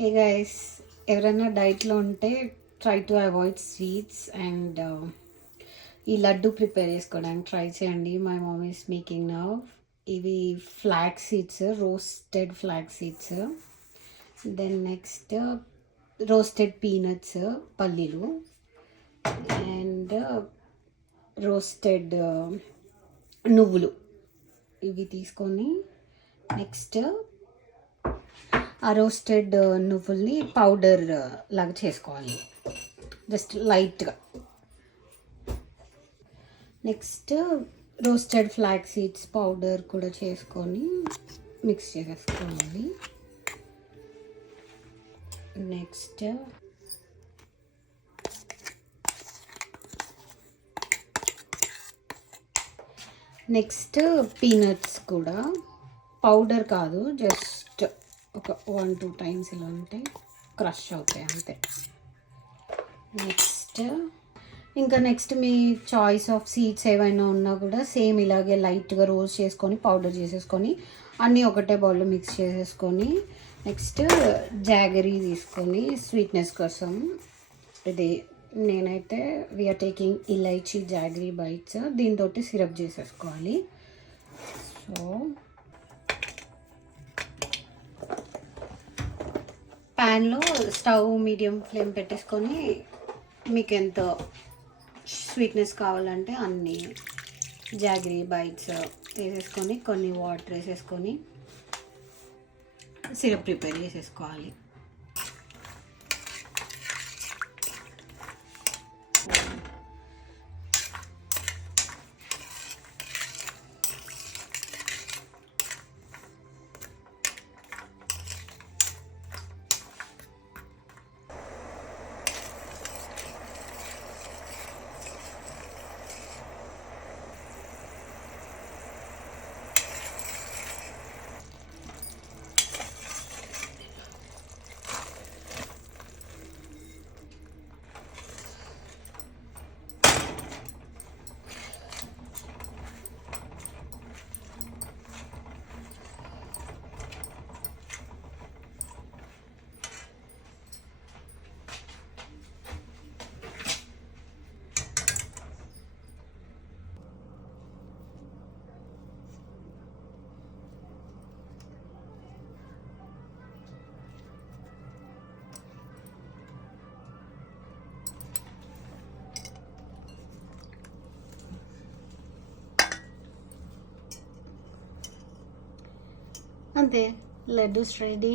Hey guys, ఎవరైనా డైట్లో ఉంటే try to avoid sweets and ఈ లడ్డు ప్రిపేర్ చేసుకోవడానికి ట్రై చేయండి. My mom is making now. ఇవి flax seeds, roasted flax seeds. Then next roasted peanuts, పల్లీలు. అండ్ రోస్టెడ్ నువ్వులు. ఇవి తీసుకొని నెక్స్ట్ ఆ రోస్టెడ్ నువ్వుల్ని పౌడర్ లాగా చేసుకోవాలి, జస్ట్ లైట్గా. Next roasted flax seeds powder కూడా చేసుకొని మిక్స్ చేసేసుకోవాలి. నెక్స్ట్ పీనట్స్ కూడా పౌడర్ కాదు, జస్ట్ ఒక 1-2 టైమ్స్ ఇలా ఉంటే క్రష్ అవుతాయి అంతే. నెక్స్ట్ మీ చాయిస్ ఆఫ్ సీడ్స్ ఏవైనా ఉన్నా కూడా సేమ్ ఇలాగే లైట్గా రోస్ట్ చేసుకొని పౌడర్ చేసేసుకొని అన్నీ ఒకటే బౌల్లో మిక్స్ చేసేసుకొని నెక్స్ట్ జాగరీ తీసుకొని స్వీట్నెస్ కోసం, ఇది నేనైతే we're taking elaichi jaggery bites, దీంతో సిరప్ చేసేసుకోవాలి. సో ప్యాన్లో స్టవ్ మీడియం ఫ్లేమ్ పెట్టేసుకొని మీకు ఎంత స్వీట్నెస్ కావాలంటే అన్ని జాగరీ బైట్స్ వేసేసుకొని కొన్ని వాటర్ వేసేసుకొని సిరప్ ప్రిపేర్ చేసేసుకోవాలి. అంతే, లడ్డూస్ రెడీ.